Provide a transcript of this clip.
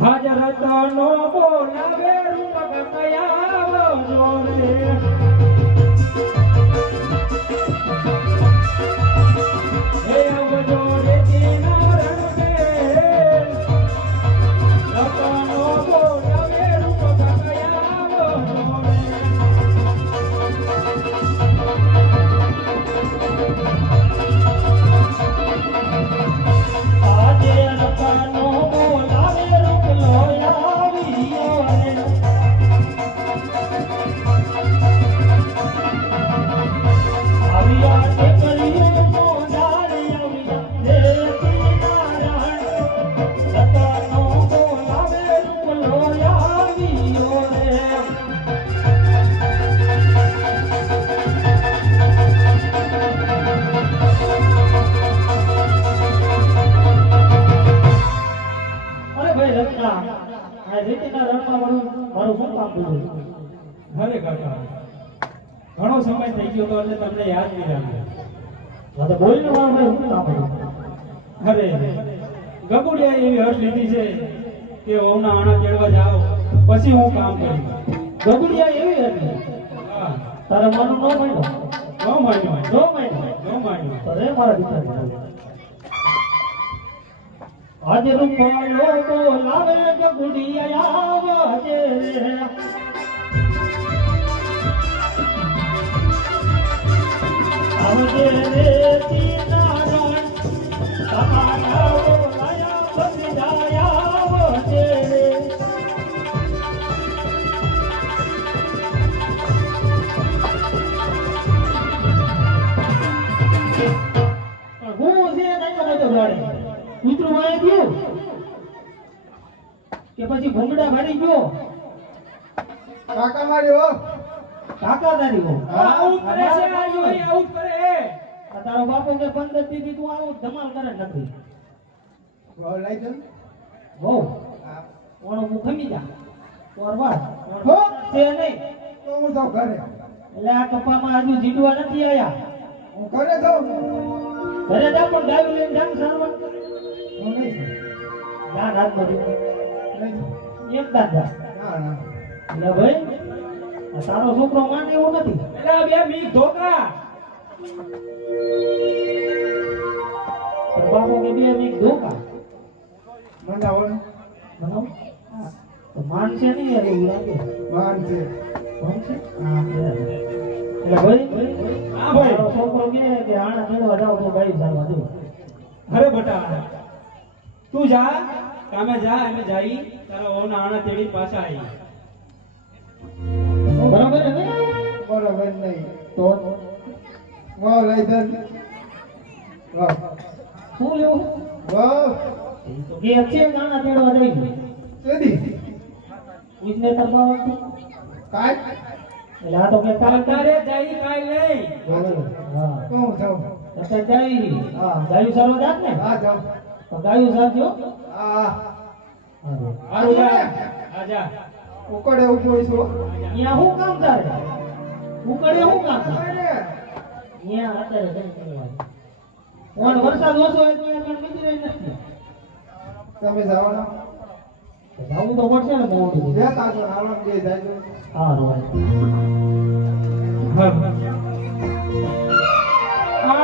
હાજર નો બોલાવે રૂપ કયા જોરે હે અવજો રે તેના રંગે રતનો બોલાવે રૂપ કયા જોરે ઘણો સમય થઈ ગયો તો એટલે તમને યાદ નહીં આવ્યું. બોલને અરે ગગુડિયા એવી હઠ લીધી છે કે વહુના આણા કેળવા જાઓ પછી હું કામ કરી. ગગુડિયા એવી હતી તારા મન નો માન્યો અરે મારા દીકરા આજે રૂપાળો બોલાવે ગગુડિયા આવજે આવજે રે તીનારણ તમારા બોલાયા બની જાય આવજે હું છે નહીં તો ગાડી કૂતરું વાય ગયું કે પછી ભૂંગડા ભાડી ગયો કાકા માર્યો કાકા દારી હો આઉટ કરે છે આઉટ કરે તારો બાપો કે 15 થી તું આવું ધમાલ કરે નથી બહુ લઈ જન બહુ ઓણો મુખમી જા પરવા હો છે નહીં તો હું તો ઘરે એટલે આ કપામાં હજુ જીડવા નથી આયા હું ઘરે જાઉં ઘરે જા પણ ગાયું લઈને જામ સારવા હું નહીં ના રાત બધી નહીં એક દાદા ના એટલે ભાઈ તારો છોકરો માને એવું નથી એટલે બે મી ધોકા બાપો કે બે મી ધોકા મંડાવણ મનો તો માન છે નહીં યાર એવું લાગે માન છે હા એટલે ભાઈ હા ભાઈ તારો છોકરો કે આણા મેળવા જાવ તો ભાઈ જાવા દો અરે બટા તું જા કામે જા અમે જાઈ તારા ઓના આણા તેડી પાછા આવી બરાબર હે બરાબર નહીં તો વાહ લઈ જન વાહ શું લેવું વાહ તો કે છે ગાણા તેડવા જઈ તેદી ઉજને તરબાવ કાઈ એટલે આ તો કે તારે જઈ કાઈ નહીં હા તો હું જાઉં તો જઈ હા ગાયું સારો જાત ને હા જાઉં તો ગાયું સાજો હા આરો જા આજા ઉકડે ઉભો છો અહીંયા હું કામ કરે ઉકડે હું કામ કરે અરે અહીંયા અત્યારે જઈ કરવા ઓન વરસાદ ઓછો હોય તો અહીંયા કણ નીકળી નથી તમે જાઓ ને જાવું તો પડશે ને મોટું જે તાજો આરામ દે જાજો હા રોય હા